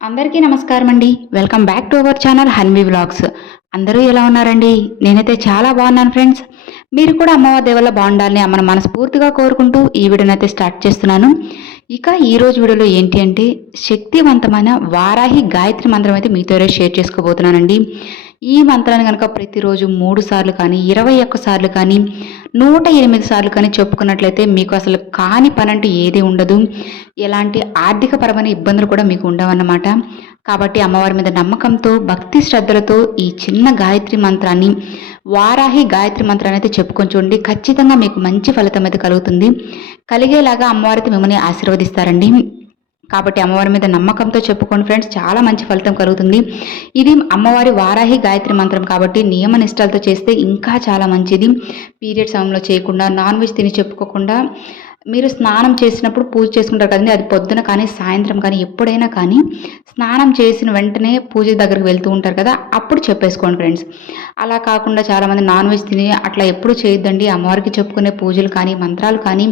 అందరికీ నమస్కారం అండి welcome back to our channel Hanvi vlogs అందరూ ఎలా ఉన్నారండి? నేనైతే చాలా బాగున్నాను ఫ్రెండ్స్ మీరు కూడా అమ్మవారి దేవుళ్ళ బాగుండాలని అమ్మను మనస్ఫూర్తిగా కోరుకుంటూ ఈ వీడియోనైతే స్టార్ట్ చేస్తున్నాను. ఇక ఈరోజు వీడియోలో ఏంటి అంటే శక్తివంతమైన వారాహి గాయత్రి మంత్రం అయితే మీతో షేర్ చేసుకోబోతున్నానండి. ఈ మంత్రాన్ని కనుక ప్రతిరోజు మూడు సార్లు కానీ ఇరవై ఒక్క సార్లు కానీ నూట ఎనిమిది సార్లు కానీ చెప్పుకున్నట్లయితే మీకు అసలు కాని పని అంటూ ఏది ఉండదు. ఎలాంటి ఆర్థికపరమైన ఇబ్బందులు కూడా మీకు ఉండవన్నమాట. కాబట్టి అమ్మవారి మీద నమ్మకంతో భక్తి శ్రద్ధలతో ఈ చిన్న గాయత్రి మంత్రాన్ని వారాహి గాయత్రి మంత్రాన్ని అయితే చెప్పుకొని చూడండి. ఖచ్చితంగా మీకు మంచి ఫలితం అయితే కలుగుతుంది. కలిగేలాగా అమ్మవారితో మిమ్మల్ని ఆశీర్వదిస్తారండి. కాబట్టి అమ్మవారి మీద నమ్మకంతో చెప్పుకోండి ఫ్రెండ్స్. చాలా మంచి ఫలితం కలుగుతుంది. ఇది అమ్మవారి వారాహి గాయత్రి మంత్రం కాబట్టి నియమ నిష్టలతో చేస్తే ఇంకా చాలా మంచిది. పీరియడ్ సమయంలో చేయకుండా నాన్ వెజ్ తిని చెప్పుకోకుండా మీరు స్నానం చేసినప్పుడు పూజ చేసుకుంటారు కదండి. అది పొద్దున కానీ సాయంత్రం కానీ ఎప్పుడైనా కానీ స్నానం చేసిన వెంటనే పూజ దగ్గరికి వెళ్తూ ఉంటారు కదా అప్పుడు చెప్పేసుకోండి ఫ్రెండ్స్. అలా కాకుండా చాలామంది నాన్ వెజ్ తిని అట్లా ఎప్పుడు చేయొద్దండి. అమ్మవారికి చెప్పుకునే పూజలు కానీ మంత్రాలు కానీ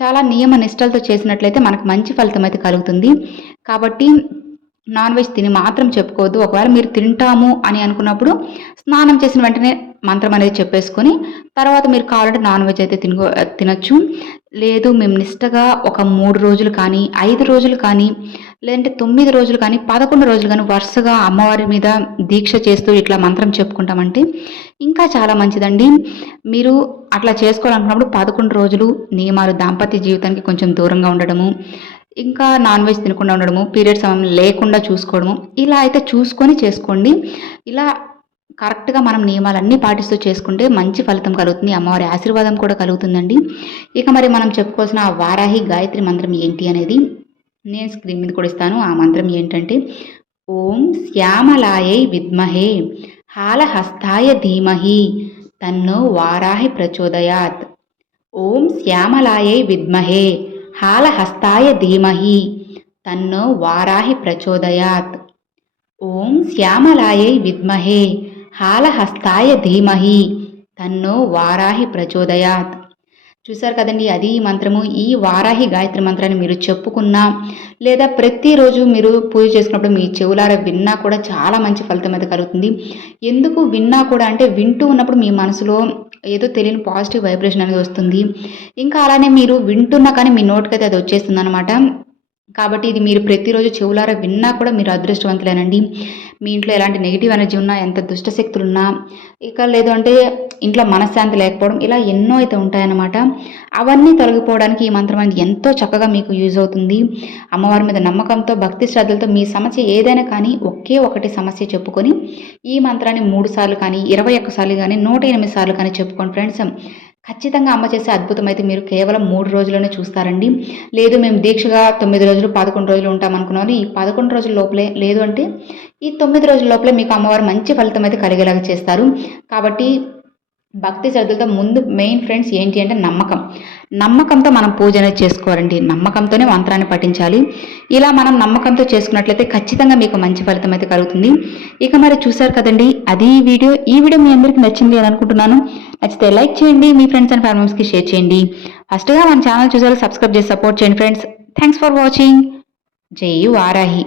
చాలా నియమ నిష్టలతో చేసినట్లయితే మనకు మంచి ఫలితం అయితే కలుగుతుంది. కాబట్టి నాన్ వెజ్ తిని మాత్రం చెప్పుకోవద్దు. ఒకవేళ మీరు తింటాము అని అనుకున్నప్పుడు స్నానం చేసిన వెంటనే మంత్రం అనేది చెప్పేసుకొని తర్వాత మీరు కావాలంటే నాన్ వెజ్ అయితే తినగో తినచ్చు. లేదు మేము నిష్టగా ఒక మూడు రోజులు కానీ ఐదు రోజులు కానీ లేదంటే తొమ్మిది రోజులు కానీ పదకొండు రోజులు కానీ వరుసగా అమ్మవారి మీద దీక్ష చేస్తూ ఇట్లా మంత్రం చెప్పుకుంటామంటే ఇంకా చాలా మంచిదండి. మీరు అట్లా చేసుకోవాలనుకున్నప్పుడు పదకొండు రోజులు నియమాలు దాంపత్య జీవితానికి కొంచెం దూరంగా ఉండడము ఇంకా నాన్ వెజ్ తినకుండా ఉండడము పీరియడ్ సమయం లేకుండా చూసుకోవడము ఇలా అయితే చూసుకొని చేసుకోండి. ఇలా కరెక్ట్గా మనం నియమాలన్నీ పాటిస్తూ చేసుకుంటే మంచి ఫలితం కలుగుతుంది. అమ్మవారి ఆశీర్వాదం కూడా కలుగుతుందండి. ఇక మరి మనం చెప్పుకోవాల్సిన ఆ వారాహి గాయత్రి మంత్రం ఏంటి అనేది నేను స్క్రీన్ మీద కూడా ఇస్తాను. ఆ మంత్రం ఏంటంటే ఓం శ్యామలాయై విద్మహే హాలహస్తాయ ధీమహి తన్నో వారాహి ప్రచోదయాత్. ఓం శ్యామలాయై విద్మహే హాలహస్తాయ ధీమహి తన్నో వారాహి ప్రచోదయాత్. ఓం శ్యామలాయై విద్మహే హాలహస్తాయ ధీమహి తన్నో వారాహి ప్రచోదయాత్. చూసారు కదండి అది ఈ మంత్రము. ఈ వారాహి గాయత్రి మంత్రాన్ని మీరు చెప్పుకున్నా లేదా ప్రతిరోజు మీరు పూజ చేసుకున్నప్పుడు మీ చెవులార విన్నా కూడా చాలా మంచి ఫలితం అయితే కలుగుతుంది. ఎందుకు విన్నా కూడా అంటే వింటూ ఉన్నప్పుడు మీ మనసులో ఏదో తెలియని పాజిటివ్ వైబ్రేషన్ అనేది వస్తుంది. ఇంకా అలానే మీరు వింటున్నా కానీ మీ నోటికైతే అది వచ్చేస్తుంది అనమాట కాబట్టి ఇది మీరు ప్రతిరోజు చెవులారా విన్నా కూడా మీరు అదృష్టవంతులేనండి. మీ ఇంట్లో ఎలాంటి నెగిటివ్ ఎనర్జీ ఉన్నా ఎంత దుష్టశక్తులు ఉన్నా ఇక లేదు అంటే ఇంట్లో మనశ్శాంతి లేకపోవడం ఇలా ఎన్నో అయితే ఉంటాయన్నమాట. అవన్నీ తొలగిపోవడానికి ఈ మంత్రం అనేది ఎంతో చక్కగా మీకు యూజ్ అవుతుంది. అమ్మవారి మీద నమ్మకంతో భక్తి శ్రద్ధలతో మీ సమస్య ఏదైనా కానీ ఒకే ఒకటి సమస్య చెప్పుకొని ఈ మంత్రాన్ని మూడు సార్లు కానీ ఇరవై ఒక్కసార్లు కానీ నూట ఎనిమిది సార్లు కానీ చెప్పుకోండి ఫ్రెండ్స్. ఖచ్చితంగా అమ్మ చేసే అద్భుతం అయితే మీరు కేవలం మూడు రోజుల్లోనే చూస్తారండి. లేదు మేము దీక్షగా తొమ్మిది రోజులు పదకొండు రోజులు ఉంటాం అనుకున్నాను. ఈ పదకొండు రోజుల లోపలే లేదు అంటే ఈ తొమ్మిది రోజుల లోపలే మీకు అమ్మవారు మంచి ఫలితం అయితే కలిగేలాగా చేస్తారు. కాబట్టి భక్తి శ్రద్ధలతో ముందు మెయిన్ ఫ్రెండ్స్ ఏంటి అంటే నమ్మకం. నమ్మకంతో మనం పూజ అనేది చేసుకోవాలండి. నమ్మకంతోనే మంత్రాన్ని పఠించాలి. ఇలా మనం నమ్మకంతో చేసుకున్నట్లయితే ఖచ్చితంగా మీకు మంచి ఫలితం అయితే కలుగుతుంది. ఇక మరి చూసారు కదండి అది వీడియో. ఈ వీడియో మీ అందరికీ నచ్చింది అని అనుకుంటున్నాను. నచ్చితే లైక్ చేయండి మీ ఫ్రెండ్స్ అండ్ ఫ్యామిలీస్కి షేర్ చేయండి. ఫస్ట్గా మన ఛానల్ చూసారు సబ్స్క్రైబ్ చేసి సపోర్ట్ చేయండి ఫ్రెండ్స్. థ్యాంక్స్ ఫర్ వాచింగ్ జై వారాహి